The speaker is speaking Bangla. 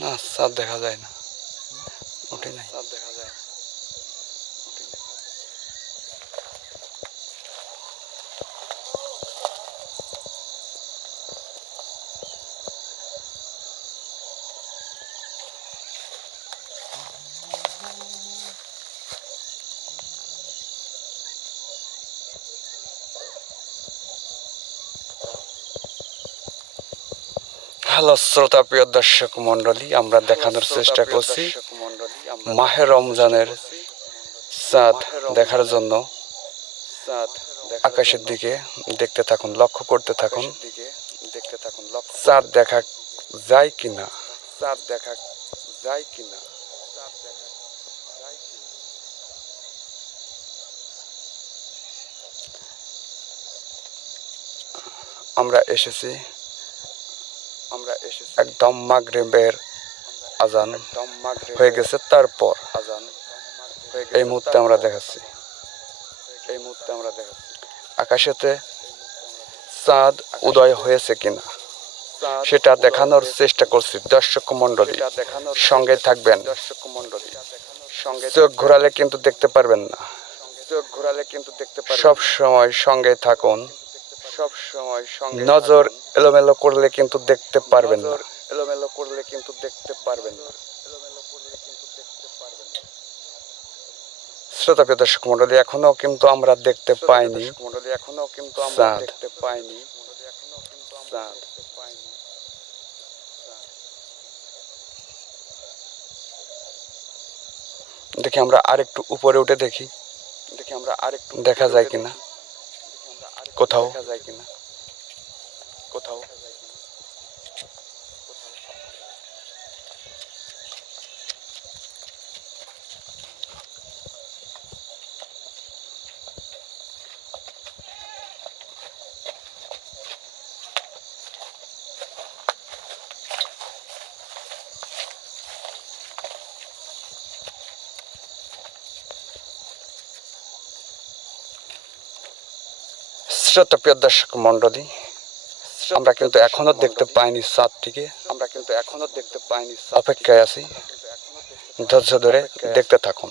না, চাঁদ দেখা যায় না, ওঠে নাই। চাঁদ দেখা যায় না। হ্যালো শ্রোতা প্রিয় দর্শক মন্ডলী, আমরা দেখানোর চেষ্টা করছি মাহে রমজানের চাঁদ দেখার জন্য। আকাশের দিকে দেখতে থাকুন, লক্ষ্য করতে থাকুন, চাঁদ দেখা যায় কিনা। চাঁদ দেখা যায় কিনা। আমরা এসেছি একদম মাগরিবের আজান হয়ে গেছে, তারপর এই মুহূর্তে আমরা দেখাচ্ছি আকাশেতে চাঁদ উদয় হয়েছে কিনা সেটা দেখানোর চেষ্টা করছি। দর্শক মন্ডলী সঙ্গে থাকবেন, চোখ ঘোরালে কিন্তু দেখতে পারবেন না, সব সময় সঙ্গে থাকুন। নজর এলোমেলো করলে কিন্তু দেখতে পারবেন না। শ্রোতা প্রিয় দর্শক মন্ডলী, এখনো কিন্তু আমরা দেখতে পাইনি চাঁদ। দেখি আমরা আরেকটু উপরে উঠে দেখি দেখা যায় কিনা কোথাও। শ্রোতা প্রিয় দর্শক মন্ডলী, আমরা কিন্তু এখনো দেখতে পাইনি চাঁদটিকে। অপেক্ষায় আছি, ধৈর্য ধরে দেখতে থাকুন।